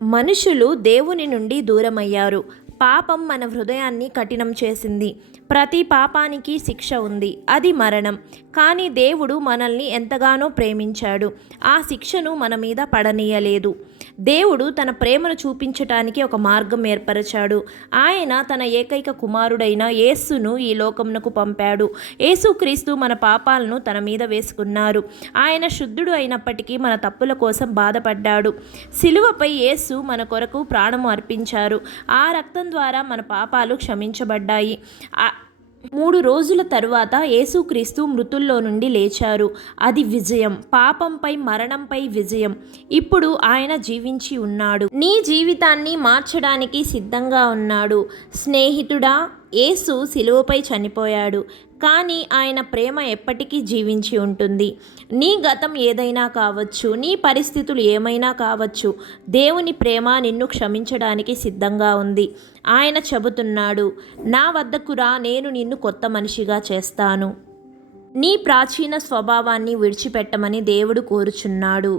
మనుషులు దేవుని నుండి దూరమయ్యారు. పాపం మన హృదయాన్ని కఠినం చేసింది. ప్రతి పాపానికి శిక్ష ఉంది, అది మరణం. కానీ దేవుడు మనల్ని ఎంతగానో ప్రేమించాడు. ఆ శిక్షను మన మీద పడనీయలేదు. దేవుడు తన ప్రేమను చూపించటానికి ఒక మార్గం ఏర్పరిచాడు. ఆయన తన ఏకైక కుమారుడైన యేసును ఈ లోకమునకు పంపాడు. యేసుక్రీస్తు మన పాపాలను తన మీద వేసుకున్నారు. ఆయన శుద్ధుడు అయినప్పటికీ మన తప్పుల కోసం బాధపడ్డాడు. సిలువపై యేసు మన కొరకు ప్రాణము అర్పించారు. ఆ రక్తం ద్వారా మన పాపాలు క్షమించబడ్డాయి. 3 రోజుల తరువాత యేసుక్రీస్తు మృతుల్లో నుండి లేచారు. అది విజయం, పాపంపై మరణంపై విజయం. ఇప్పుడు ఆయన జీవించి ఉన్నాడు. నీ జీవితాన్ని మార్చడానికి సిద్ధంగా ఉన్నాడు. స్నేహితుడా, యేసు సిలువపై చనిపోయాడు, కానీ ఆయన ప్రేమ ఎప్పటికీ జీవించి ఉంటుంది. నీ గతం ఏదైనా కావచ్చు, నీ పరిస్థితులు ఏమైనా కావచ్చు, దేవుని ప్రేమ నిన్ను క్షమించడానికి సిద్ధంగా ఉంది. ఆయన చెబుతున్నాడు, నా వద్దకు రా, నేను నిన్ను కొత్త మనిషిగా చేస్తాను. నీ ప్రాచీన స్వభావాన్ని విడిచిపెట్టమని దేవుడు కోరుచున్నాడు.